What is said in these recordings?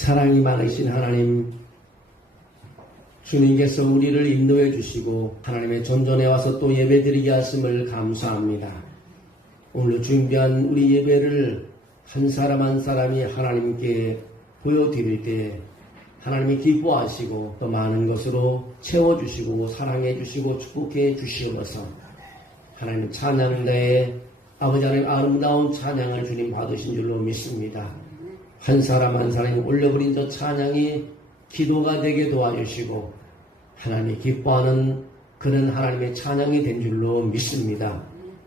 사랑이 많으신 하나님, 주님께서 우리를 인도해 주시고 하나님의 존전에 와서 또 예배드리게 하심을 감사합니다. 오늘 준비한 우리 예배를 한 사람 한 사람이 하나님께 보여드릴 때 하나님이 기뻐하시고 또 많은 것으로 채워주시고 사랑해주시고 축복해 주시옵소서. 하나님 찬양대에 아버지 하나님 아름다운 찬양을 주님 받으신 줄로 믿습니다. 한 사람 한 사람이 올려버린 저 찬양이 기도가 되게 도와주시고 하나님이 기뻐하는 그런 하나님의 찬양이 된 줄로 믿습니다.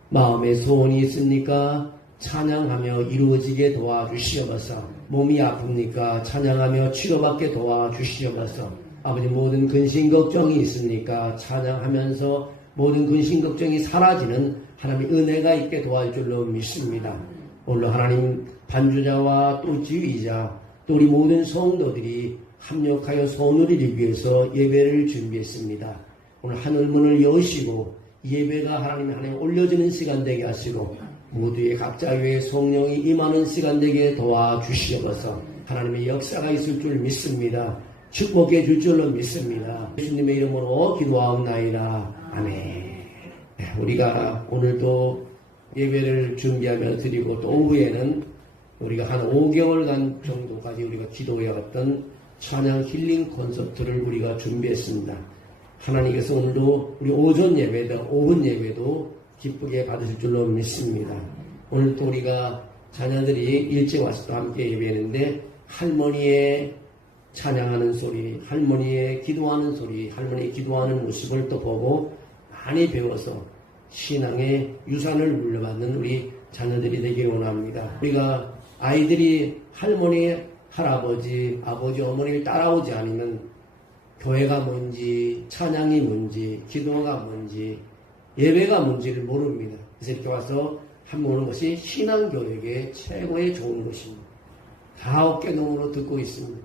마음에 소원이 있습니까? 찬양하며 이루어지게 도와주시옵소서. 몸이 아픕니까? 찬양하며 치료받게 도와주시옵소서. 아버지 모든 근심 걱정이 있습니까? 찬양하면서 모든 근심 걱정이 사라지는 하나님의 은혜가 있게 도와줄 줄로 믿습니다. 오늘 하나님 반주자와 또 지휘자 또 우리 모든 성도들이 합력하여 손을 이루기 위해서 예배를 준비했습니다. 오늘 하늘문을 여시고 예배가 하나님 올려지는 시간 되게 하시고 모두의 각자 위에 성령이 임하는 시간 되게 도와주시옵소서. 하나님의 역사가 있을 줄 믿습니다. 축복해 줄 줄로 믿습니다. 예수님의 이름으로 기도하옵나이다. 아멘. 우리가 오늘도 예배를 준비하며 드리고 또 오후에는 우리가 한 5개월간 정도까지 우리가 기도해왔던 찬양 힐링 콘서트를 우리가 준비했습니다. 하나님께서 오늘도 우리 오전 예배도 오후 예배도 기쁘게 받으실 줄로 믿습니다. 오늘 또 우리가 자녀들이 일찍 와서 또 함께 예배했는데 할머니의 찬양하는 소리, 할머니의 기도하는 소리, 할머니의 기도하는 모습을 또 보고 많이 배워서 신앙의 유산을 물려받는 우리 자녀들이 되길 원합니다. 우리가 아이들이 할머니, 할아버지, 아버지, 어머니를 따라오지 않으면 교회가 뭔지, 찬양이 뭔지, 기도가 뭔지, 예배가 뭔지를 모릅니다. 그래서 이렇게 와서 한번 오는 것이 신앙교육의 최고의 좋은 것입니다. 다 어깨동무로 듣고 있습니다.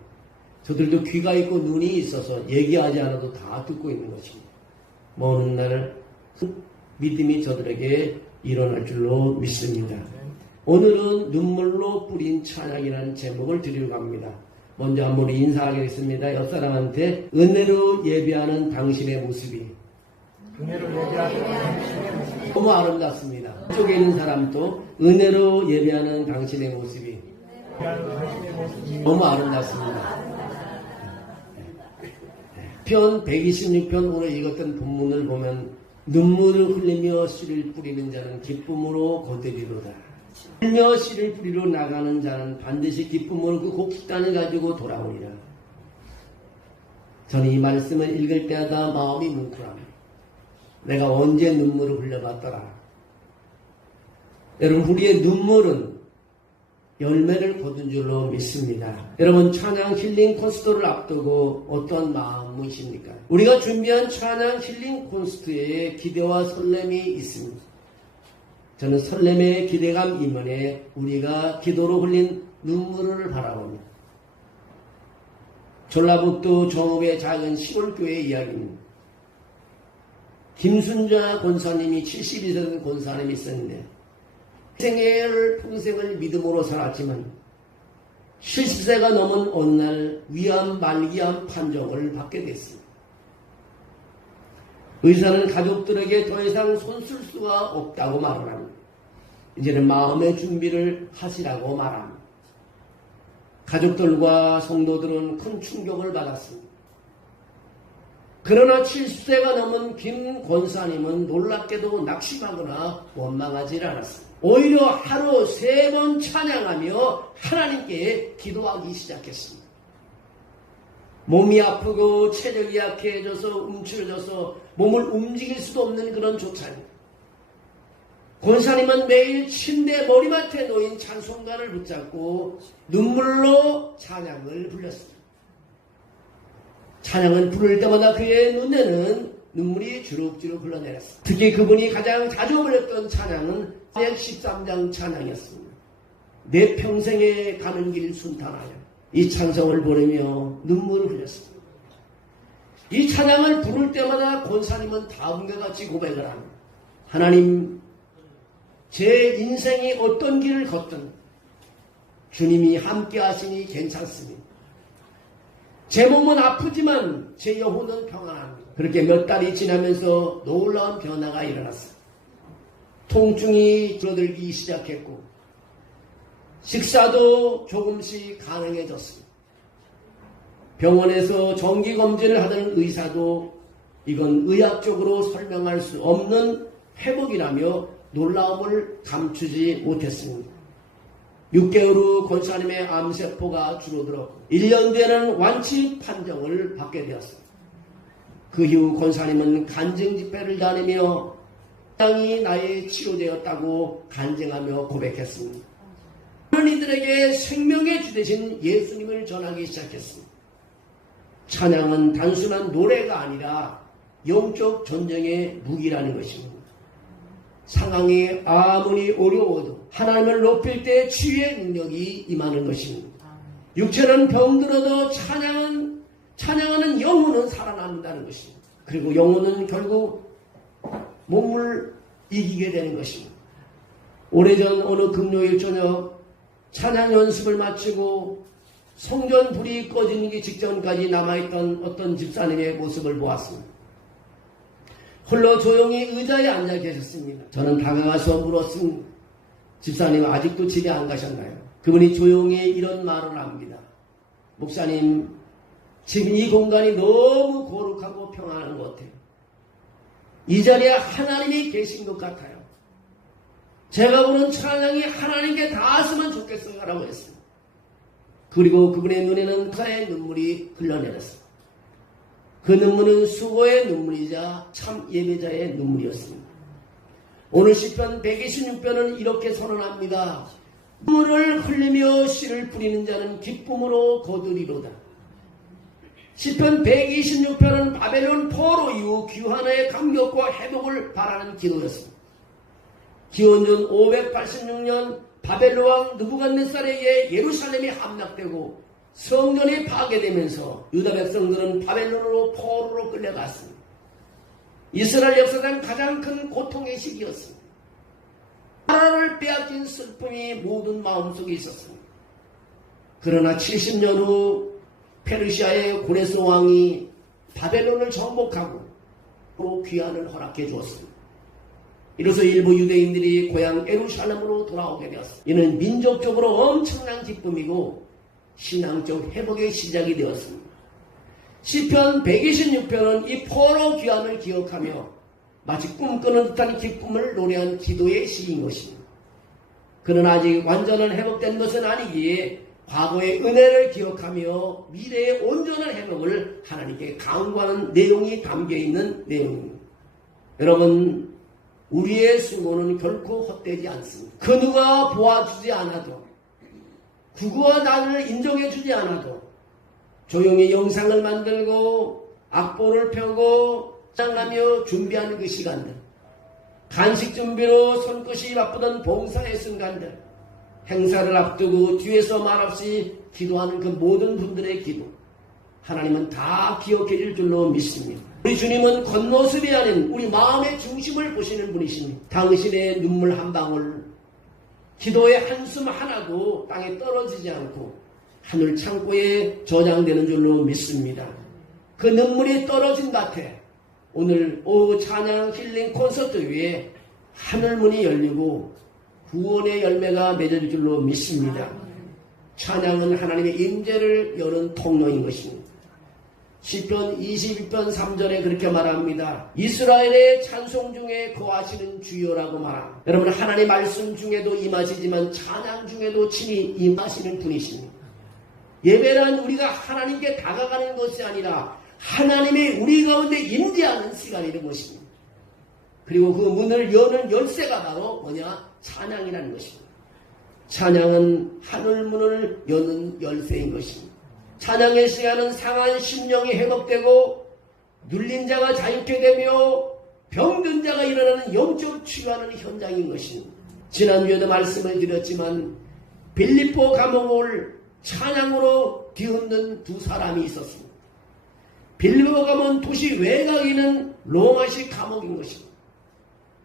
저들도 귀가 있고 눈이 있어서 얘기하지 않아도 다 듣고 있는 것입니다. 먼 날 믿음이 저들에게 일어날 줄로 믿습니다. 오늘은 눈물로 뿌린 찬양이라는 제목을 드리려고 합니다. 먼저 한번 인사하겠습니다. 옆 사람한테 은혜로 예배하는 당신의 모습이 너무 아름답습니다. 쪽에 있는 사람도 은혜로 예배하는 당신의 모습이 너무 아름답습니다. 편 126편 오늘 읽었던 본문을 보면 눈물을 흘리며 씨를 뿌리는 자는 기쁨으로 거두리로다. 흘며 씨를 뿌리러 나가는 자는 반드시 기쁨으로 그 곡식단을 가지고 돌아오리라. 저는 이 말씀을 읽을 때마다 마음이 뭉클합니다. 내가 언제 눈물을 흘려봤더라. 여러분 우리의 눈물은 열매를 거둔 줄로 믿습니다. 여러분 찬양 힐링 콘서트를 앞두고 어떤 마음이십니까? 우리가 준비한 찬양 힐링 콘서트에 기대와 설렘이 있습니다. 저는 설렘의 기대감 이면에 우리가 기도로 흘린 눈물을 바라봅니다. 전라북도 정읍의 작은 시골교회 이야기입니다. 김순자 권사님이 72세 된 권사님이 있었는데 평생을 믿음으로 살았지만 70세가 넘은 어느 날 위암 말기암 판정을 받게 됐습니다. 의사는 가족들에게 더 이상 손쓸 수가 없다고 말을 합니다. 이제는 마음의 준비를 하시라고 말합니다. 가족들과 성도들은 큰 충격을 받았습니다. 그러나 70세가 넘은 김 권사님은 놀랍게도 낙심하거나 원망하지 않았습니다. 오히려 하루 3번 찬양하며 하나님께 기도하기 시작했습니다. 몸이 아프고 체력이 약해져서 움츠러져서 몸을 움직일 수도 없는 그런 조차입니다. 권사님은 매일 침대 머리맡에 놓인 찬송가를 붙잡고 눈물로 찬양을 불렀습니다. 찬양을 부를 때마다 그의 눈에는 눈물이 주룩주룩 흘러내렸습니다. 특히 그분이 가장 자주 불렀던 찬양은 113장 찬양이었습니다. 내 평생에 가는 길 순탄하여 이 찬송을 부르며 눈물을 흘렸습니다. 이 찬양을 부를 때마다 권사님은 다음과 같이 고백을 합니다. 하나님, 제 인생이 어떤 길을 걷든 주님이 함께 하시니 괜찮습니다. 제 몸은 아프지만 제 영혼은 평안합니다. 그렇게 몇 달이 지나면서 놀라운 변화가 일어났어요. 통증이 줄어들기 시작했고 식사도 조금씩 가능해졌습니다. 병원에서 정기검진을 하던 의사도 이건 의학적으로 설명할 수 없는 회복이라며 놀라움을 감추지 못했습니다. 6개월 후 권사님의 암세포가 줄어들었고 1년 뒤에는 완치 판정을 받게 되었습니다. 그 이후 권사님은 간증 집회를 다니며 땅이 나의 치료되었다고 간증하며 고백했습니다. 그런 이들에게 생명의 주 되신 예수님을 전하기 시작했습니다. 찬양은 단순한 노래가 아니라 영적 전쟁의 무기라는 것입니다. 상황이 아무리 어려워도 하나님을 높일 때 치유의 능력이 임하는 것입니다. 육체는 병들어도 찬양하는 영혼은 살아난다는 것입니다. 그리고 영혼은 결국 몸을 이기게 되는 것입니다. 오래전 어느 금요일 저녁 찬양 연습을 마치고 성전 불이 꺼지기 직전까지 남아있던 어떤 집사님의 모습을 보았습니다. 홀로 조용히 의자에 앉아 계셨습니다. 저는 다가가서 물었습니다. 집사님 아직도 집에 안 가셨나요? 그분이 조용히 이런 말을 합니다. 목사님, 지금 이 공간이 너무 거룩하고 평안한 것 같아요. 이 자리에 하나님이 계신 것 같아요. 제가 보는 찬양이 하나님께 닿았으면 좋겠어요 라고 했습니다. 그리고 그분의 눈에는 가의 눈물이 흘러내렸습니다. 그 눈물은 수고의 눈물이자 참 예배자의 눈물이었습니다. 오늘 시편 126편은 이렇게 선언합니다. 눈물을 흘리며 씨를 뿌리는 자는 기쁨으로 거두리로다. 시편 126편은 바벨론 포로 이후 귀환의 감격과 회복을 바라는 기도였습니다. 기원전 586년 바벨론 왕 느부갓네살에게 예루살렘이 함락되고 성전이 파괴되면서 유다 백성들은 바벨론으로 포로로 끌려갔습니다. 이스라엘 역사상 가장 큰 고통의 시기였습니다. 나라를 빼앗긴 슬픔이 모든 마음속에 있었습니다. 그러나 70년 후 페르시아의 고레스 왕이 바벨론을 정복하고 귀환을 허락해 주었습니다. 이로써 일부 유대인들이 고향 예루살렘으로 돌아오게 되었습니다. 이는 민족적으로 엄청난 기쁨이고 신앙적 회복의 시작이 되었습니다. 시편 126편은 이 포로 귀환을 기억하며 마치 꿈꾸는 듯한 기쁨을 노래한 기도의 시인 것입니다. 그는 아직 완전한 회복된 것은 아니기에 과거의 은혜를 기억하며 미래의 온전한 회복을 하나님께 간구하는 내용이 담겨있는 내용입니다. 여러분, 우리의 수고는 결코 헛되지 않습니다. 그 누가 보아주지 않아도 구구와 나를 인정해주지 않아도 조용히 영상을 만들고 악보를 펴고 짱하며 준비하는 그 시간들, 간식 준비로 손끝이 바쁘던 봉사의 순간들, 행사를 앞두고 뒤에서 말없이 기도하는 그 모든 분들의 기도, 하나님은 다 기억해 줄 줄로 믿습니다. 우리 주님은 겉모습이 아닌 우리 마음의 중심을 보시는 분이십니다. 당신의 눈물 한 방울, 기도의 한숨 하나도 땅에 떨어지지 않고 하늘 창고에 저장되는 줄로 믿습니다. 그 눈물이 떨어진 밭에 오늘 오후 찬양 힐링 콘서트 위에 하늘문이 열리고 구원의 열매가 맺어질 줄로 믿습니다. 찬양은 하나님의 임재를 여는 통로인 것입니다. 시편 22편 3절에 그렇게 말합니다. 이스라엘의 찬송 중에 거하시는 주여라고 말합니다. 여러분, 하나님의 말씀 중에도 임하시지만 찬양 중에도 친히 임하시는 분이십니다. 예배란 우리가 하나님께 다가가는 것이 아니라 하나님이 우리 가운데 임재하는 시간이라는 것입니다. 그리고 그 문을 여는 열쇠가 바로 뭐냐? 찬양이라는 것입니다. 찬양은 하늘문을 여는 열쇠인 것입니다. 찬양의 시간은 상한 심령이 회복되고 눌린 자가 자유케 되며 병든 자가 일어나는 영적 치유하는 현장인 것입니다. 지난주에도 말씀을 드렸지만 빌립보 감옥을 찬양으로 뒤흔든 두 사람이 있었습니다. 빌립보 감옥은 도시 외곽에 있는 로마식 감옥인 것입니다.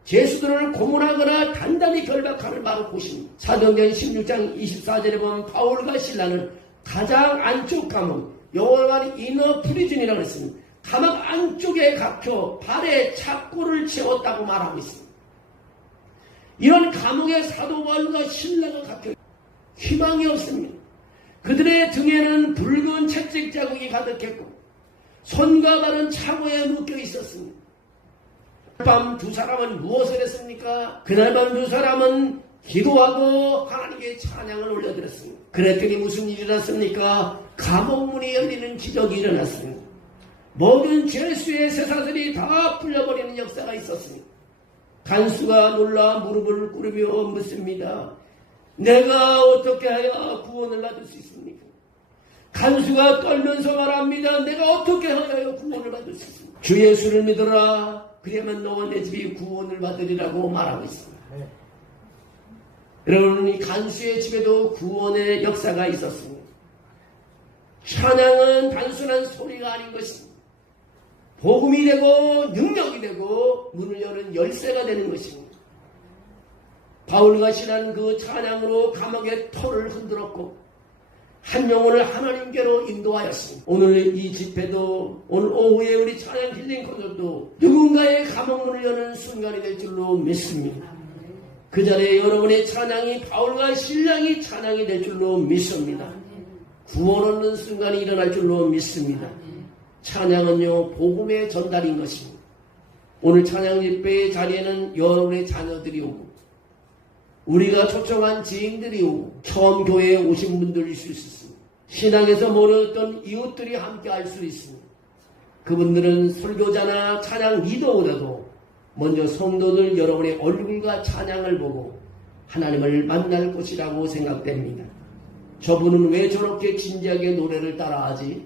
죄수들을 고문하거나 단단히 결박하는 바로 곳입니다. 사도행전 16장 24절에 보면 바울과 실라는 가장 안쪽 감옥 영어로는 이너 프리즌이라고 했습니다. 감옥 안쪽에 갇혀 발에 착고를 채웠다고 말하고 있습니다. 이런 감옥에 사도 바울과 실라가 갇혀 희망이 없습니다. 그들의 등에는 붉은 채찍 자국이 가득했고 손과 발은 차고에 묶여 있었습니다. 밤 두 사람은 무엇을 했습니까? 그날 밤 두 사람은 기도하고 하나님께 찬양을 올려드렸습니다. 그랬더니 무슨 일이 일어났습니까? 감옥문이 열리는 기적이 일어났습니다. 모든 죄수의 쇠사슬이 다 풀려버리는 역사가 있었습니다. 간수가 놀라 무릎을 꿇으며 묻습니다. 내가 어떻게 해야 구원을 받을 수 있습니까? 간수가 떨면서 말합니다. 내가 어떻게 하여 구원을 받을 수 있습니까? 주 예수를 믿어라. 그러면 너와 내 집이 구원을 받으리라고 말하고 있습니다. 여러분, 이 간수의 집에도 구원의 역사가 있었습니다. 찬양은 단순한 소리가 아닌 것입니다. 복음이 되고 능력이 되고 문을 여는 열쇠가 되는 것입니다. 바울과 실은 그 찬양으로 감옥의 털을 흔들었고 한 영혼을 하나님께로 인도하였습니다. 오늘 이 집회도 오늘 오후에 우리 찬양 힐링 콘서트도 누군가의 감옥문을 여는 순간이 될 줄로 믿습니다. 그 자리에 여러분의 찬양이 바울과 신랑이 찬양이 될 줄로 믿습니다. 구원 얻는 순간이 일어날 줄로 믿습니다. 찬양은요 복음의 전달인 것입니다. 오늘 찬양 집회의 자리에는 여러분의 자녀들이 오고 우리가 초청한 지인들이 오고 처음 교회에 오신 분들일 수 있습니다. 신앙에서 모르던 이웃들이 함께 할 수 있습니다. 그분들은 설교자나 찬양 리더보다도 먼저 성도들 여러분의 얼굴과 찬양을 보고 하나님을 만날 것이라고 생각됩니다. 저분은 왜 저렇게 진지하게 노래를 따라하지?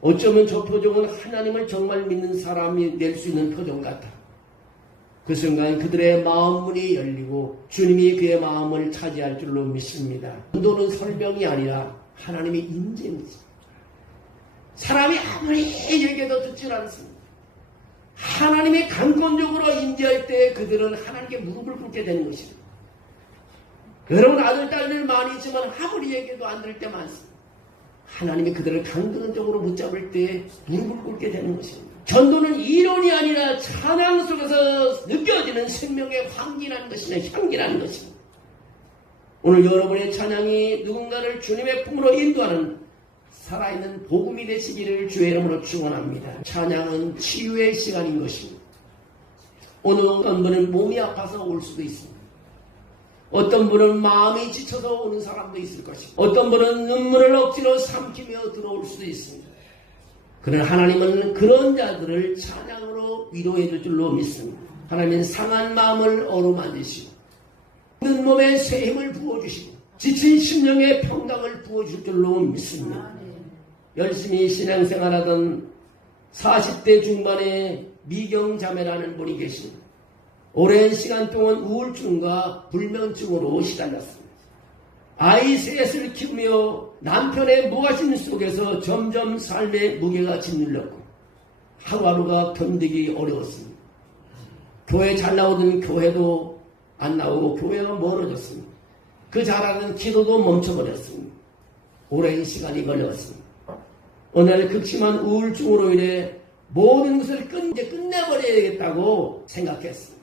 어쩌면 저 표정은 하나님을 정말 믿는 사람이 낼 수 있는 표정 같아. 그 순간 그들의 마음 문이 열리고 주님이 그의 마음을 차지할 줄로 믿습니다. 전도는 설명이 아니라 하나님의 인재입니다. 사람이 아무리 얘기해도 듣질 않습니다. 하나님이 강권적으로 인재할 때 그들은 하나님께 무릎을 꿇게 되는 것입니다. 여러분 아들, 딸들 많이 있지만 아무리 얘기해도 안 들을 때 많습니다. 하나님이 그들을 강권적으로 붙잡을 때 무릎을 꿇게 되는 것입니다. 전도는 이론이 아니라 찬양 속에서 느껴지는 생명의 황기라는 것이며 향기라는 것입니다. 오늘 여러분의 찬양이 누군가를 주님의 품으로 인도하는 살아있는 복음이 되시기를 주의 이름으로 축원합니다. 찬양은 치유의 시간인 것입니다. 어떤 분은 몸이 아파서 올 수도 있습니다. 어떤 분은 마음이 지쳐서 오는 사람도 있을 것입니다. 어떤 분은 눈물을 억지로 삼키며 들어올 수도 있습니다. 그러나 하나님은 그런 자들을 찬양으로 위로해 줄 줄로 믿습니다. 하나님은 상한 마음을 어루만지시고 모든 몸에 새 힘을 부어주시고 지친 심령에 평강을 부어줄 줄로 믿습니다. 열심히 신앙생활하던 40대 중반의 미경자매라는 분이 계십니다. 오랜 시간 동안 우울증과 불면증으로 시달렸습니다. 아이 셋을 키우며 남편의 무관심 속에서 점점 삶의 무게가 짓눌렸고 하루하루가 견디기 어려웠습니다. 교회 잘 나오던 교회도 안 나오고 교회가 멀어졌습니다. 그 잘하는 기도도 멈춰버렸습니다. 오랜 시간이 걸렸습니다. 어느 날 극심한 우울증으로 인해 모든 것을 끝내버려야겠다고 생각했습니다.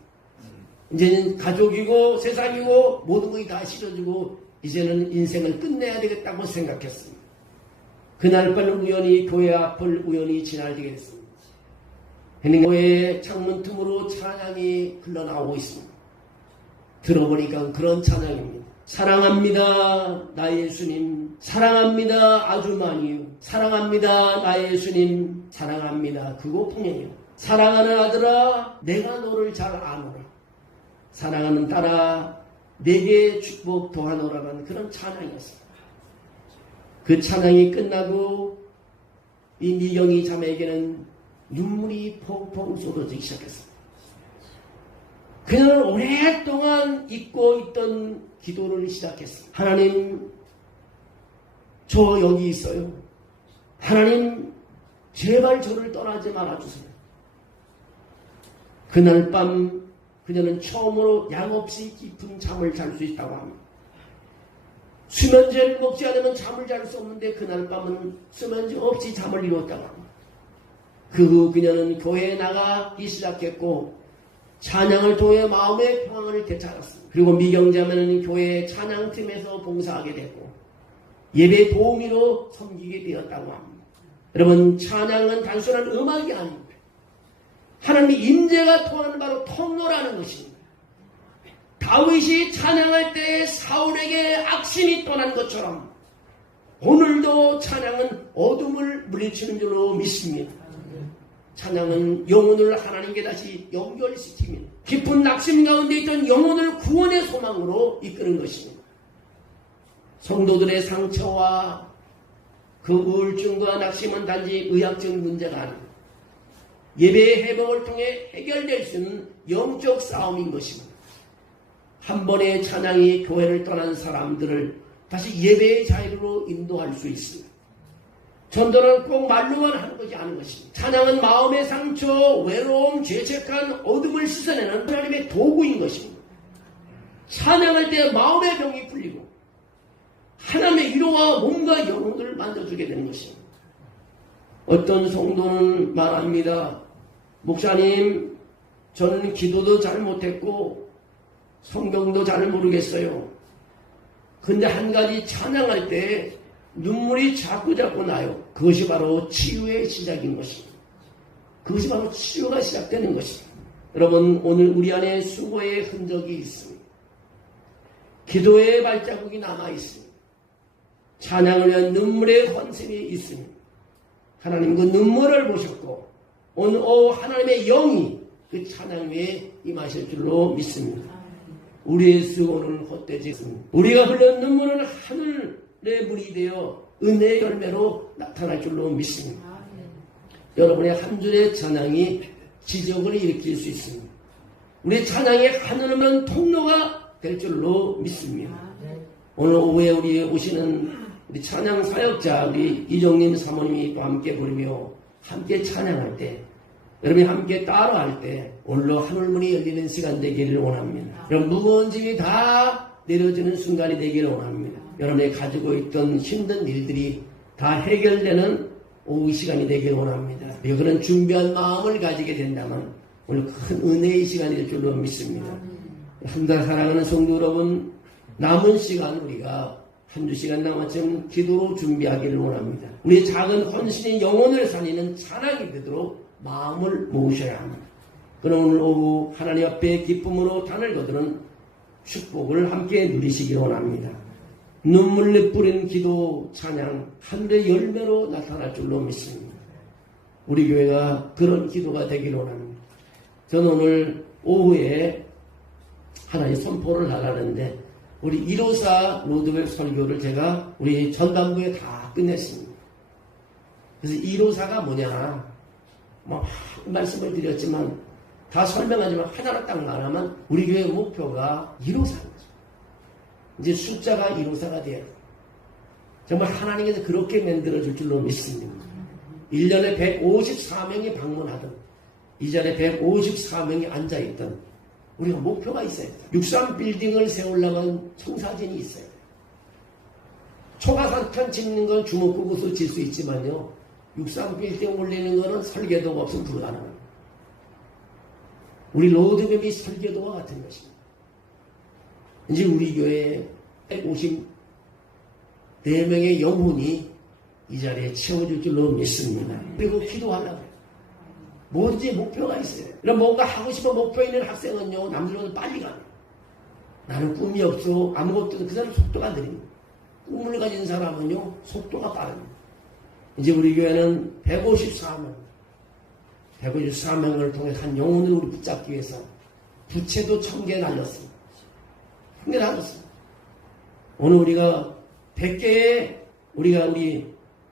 이제는 가족이고 세상이고 모든 것이 다 싫어지고 이제는 인생을 끝내야 되겠다고 생각했습니다. 그날 밤 우연히 교회 앞을 우연히 지나게 됐습니다. 교회의 창문 틈으로 찬양이 흘러나오고 있습니다. 들어보니까 그런 찬양입니다. 사랑합니다 나의 예수님, 사랑합니다 아주 많이요, 사랑합니다 나의 예수님, 사랑합니다 그것뿐이에요. 사랑하는 아들아 내가 너를 잘 아노라, 사랑하는 딸아 내게 축복 더하노라는 그런 찬양이었습니다. 그 찬양이 끝나고 이 미경이 자매에게는 눈물이 펑펑 쏟아지기 시작했습니다. 그녀는 오랫동안 잊고 있던 기도를 시작했습니다. 하나님, 저 여기 있어요. 하나님, 제발 저를 떠나지 말아주세요. 그날 밤 그녀는 처음으로 양없이 깊은 잠을 잘 수 있다고 합니다. 수면제를 먹지 않으면 잠을 잘 수 없는데 그날 밤은 수면제 없이 잠을 이뤘다고 합니다. 그 후 그녀는 교회에 나가기 시작했고 찬양을 통해 마음의 평안을 되찾았습니다. 그리고 미경자매는 교회 찬양팀에서 봉사하게 됐고 예배 도우미로 섬기게 되었다고 합니다. 여러분, 찬양은 단순한 음악이 아닙니다. 하나님의 임재가 통하는 바로 통로라는 것입니다. 다윗이 찬양할 때 사울에게 악신이 떠난 것처럼 오늘도 찬양은 어둠을 물리치는 줄로 믿습니다. 찬양은 영혼을 하나님께 다시 연결시키며 깊은 낙심 가운데 있던 영혼을 구원의 소망으로 이끄는 것입니다. 성도들의 상처와 그 우울증과 낙심은 단지 의학적 문제가 아닙니다. 예배의 회복을 통해 해결될 수 있는 영적 싸움인 것입니다. 한 번의 찬양이 교회를 떠난 사람들을 다시 예배의 자유로 인도할 수 있습니다. 전도는 꼭 말로만 하는 것이 아닌 것입니다. 찬양은 마음의 상처, 외로움, 죄책한 어둠을 씻어내는 하나님의 도구인 것입니다. 찬양할 때 마음의 병이 풀리고 하나님의 위로와 몸과 영혼을 만져주게 되는 것입니다. 어떤 성도는 말합니다. 목사님, 저는 기도도 잘 못했고 성경도 잘 모르겠어요. 근데 한 가지 찬양할 때 눈물이 자꾸 나요. 그것이 바로 치유의 시작인 것입니다. 그것이 바로 치유가 시작되는 것입니다. 여러분, 오늘 우리 안에 수고의 흔적이 있습니다. 기도의 발자국이 남아있습니다. 찬양을 위한 눈물의 헌신이 있습니다. 하나님 그 눈물을 보셨고 오늘 하나님의 영이 그 찬양 위에 임하실 줄로 믿습니다. 우리의 수고는 헛되지 않습니다. 우리가 흘린 눈물은 하늘의 물이 되어 은혜의 열매로 나타날 줄로 믿습니다. 여러분의 한 줄의 찬양이 지적을 일으킬 수 있습니다. 우리 찬양이 하늘이면 통로가 될 줄로 믿습니다. 오늘 오후에 우리 오시는 우리 찬양 사역자 우리 이정님 사모님이 또 함께 부르며 함께 찬양할 때 여러분이 함께 따라할 때 오늘로 하늘문이 열리는 시간 되기를 원합니다. 여러분 무거운 짐이 다 내려지는 순간이 되기를 원합니다. 여러분이 가지고 있던 힘든 일들이 다 해결되는 오후 시간이 되기를 원합니다. 그런 준비한 마음을 가지게 된다면 오늘 큰 은혜의 시간이 될 줄로 믿습니다. 함께 사랑하는 성도 여러분, 남은 시간 우리가 한두 시간 남았지만 기도로 준비하기를 원합니다. 우리의 작은 헌신이 영혼을 살리는 찬양이 되도록 마음을 모으셔야 합니다. 그럼 오늘 오후 하나님 앞에 기쁨으로 단을 거두는 축복을 함께 누리시기 원합니다. 눈물을 뿌린 기도 찬양 하늘의 열매로 나타날 줄로 믿습니다. 우리 교회가 그런 기도가 되기를 원합니다. 저는 오늘 오후에 하나의 선포를 하려는데 우리 154 로드웰 설교를 제가 우리 전담부에 다 끝냈습니다. 그래서 154가 뭐냐 말씀을 드렸지만 다 설명하지만 하나로 딱 말하면 우리 교회 목표가 154인 거죠. 이제 숫자가 154가 돼요. 정말 하나님께서 그렇게 만들어줄 줄로 믿습니다. 1년에 154명이 방문하던 이전에 154명이 앉아있던 우리가 목표가 있어야 돼요. 63빌딩을 세우려면 청사진이 있어야 돼요. 초가산편 짓는 건 주먹구구서 질 수 있지만요. 63빌딩 올리는 거는 설계도가 없으면 불가능합니다. 우리 로드맵이 설계도와 같은 것입니다. 이제 우리 교회에 154명의 영혼이 이 자리에 채워줄 줄로 믿습니다. 그리고 기도하려고 해요. 뭐든지 목표가 있어요. 그럼 뭔가 하고 싶은 목표 있는 학생은요, 남들보다 빨리 가요. 나는 꿈이 없어. 아무것도, 그 사람 속도가 느립니다. 꿈을 가진 사람은요, 속도가 빠릅니다. 이제 우리 교회는 154명을 통해 한 영혼을 우리 붙잡기 위해서 부채도 1000개 날렸습니다. 1000개 날렸습니다. 오늘 우리가 100개의 우리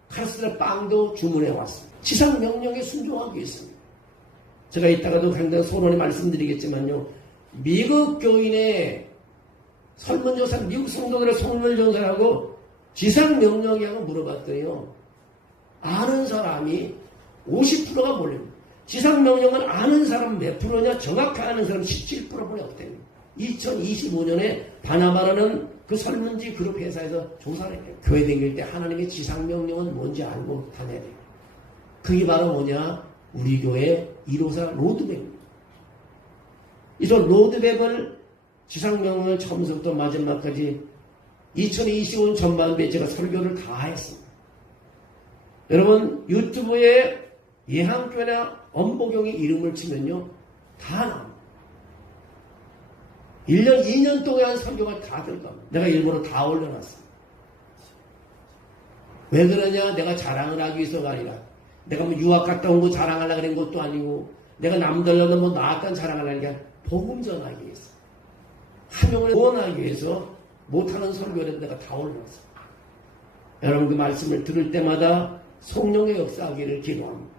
카스테라 빵도 주문해 왔습니다. 지상 명령에 순종하기 위해서입니다. 제가 이따가도 굉장히 소론에 말씀드리겠지만요. 미국 교인의 설문조사, 미국 성도들의 설문조사를 하고 지상 명령이라고 물어봤더니요. 아는 사람이 50%가 몰립니다. 지상 명령은 아는 사람 몇 프로냐? 정확히 아는 사람 17%뿐이 없답니다. 2025년에 바나바라는 그 설문지 그룹 회사에서 조사를 해요. 교회 다닐 때 하나님의 지상명령은 뭔지 알고 다녀야 돼요. 그게 바로 뭐냐? 우리 교회 154 로드맵입니다. 이저 로드맵을 지상명령을 처음부터 마지막까지 2025년 전반부에 제가 설교를 다 했습니다. 여러분 유튜브에 예한교회나 엄보경의 이름을 치면요 다 나옵니다. 1년 2년 동안 설교가 다 될 겁니다. 내가 일부러 다 올려놨습니다. 왜 그러냐? 내가 자랑을 하기 위해서가 아니라 내가 뭐 유학 갔다 온 거 자랑하려고 그런 것도 아니고 내가 남들보다 뭐 나았다는 자랑하려는 게 아니라 복음 전하기 위해서 한 명을 구원하기 위해서 못하는 설교를 내가 다 올려놨습니다. 여러분 그 말씀을 들을 때마다 성령의 역사하기를 기도합니다.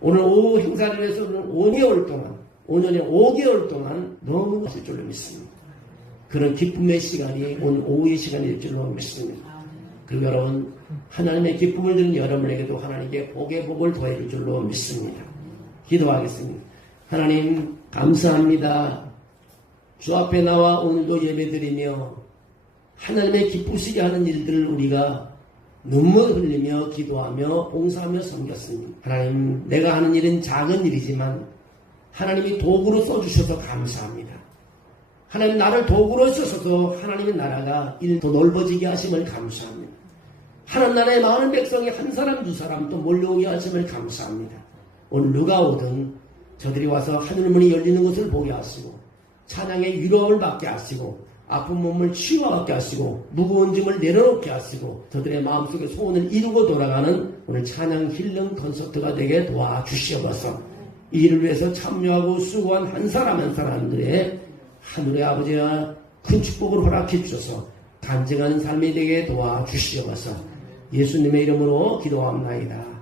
오늘 오후 행사를 위해서는 5개월 동안 5년에 5개월 동안 너무 하실 줄로 믿습니다. 그런 기쁨의 시간이 오늘 오후의 시간이 될 줄로 믿습니다. 그리고 여러분 하나님의 기쁨을 드는 여러분에게도 하나님께 복의 복을 더해줄 줄로 믿습니다. 기도하겠습니다. 하나님 감사합니다. 주 앞에 나와 오늘도 예배드리며 하나님의 기쁘시게 하는 일들을 우리가 눈물 흘리며 기도하며 봉사하며 섬겼습니다. 하나님 내가 하는 일은 작은 일이지만 하나님이 도구로 써주셔서 감사합니다. 하나님 나를 도구로 쓰셔서 하나님의 나라가 더 넓어지게 하심을 감사합니다. 하나님 나라의 많은 백성이 한 사람 두 사람 또 몰려오게 하심을 감사합니다. 오늘 누가 오든 저들이 와서 하늘 문이 열리는 것을 보게 하시고 찬양의 위로함을 받게 하시고 아픈 몸을 치유하게 하시고 무거운 짐을 내려놓게 하시고 저들의 마음속에 소원을 이루고 돌아가는 오늘 찬양 힐링 콘서트가 되게 도와주시옵소서. 이 일을 위해서 참여하고 수고한 한 사람 한 사람들의 하늘의 아버지와 큰 축복을 허락해 주셔서 간증하는 삶이 되게 도와주시옵소서. 예수님의 이름으로 기도합나이다.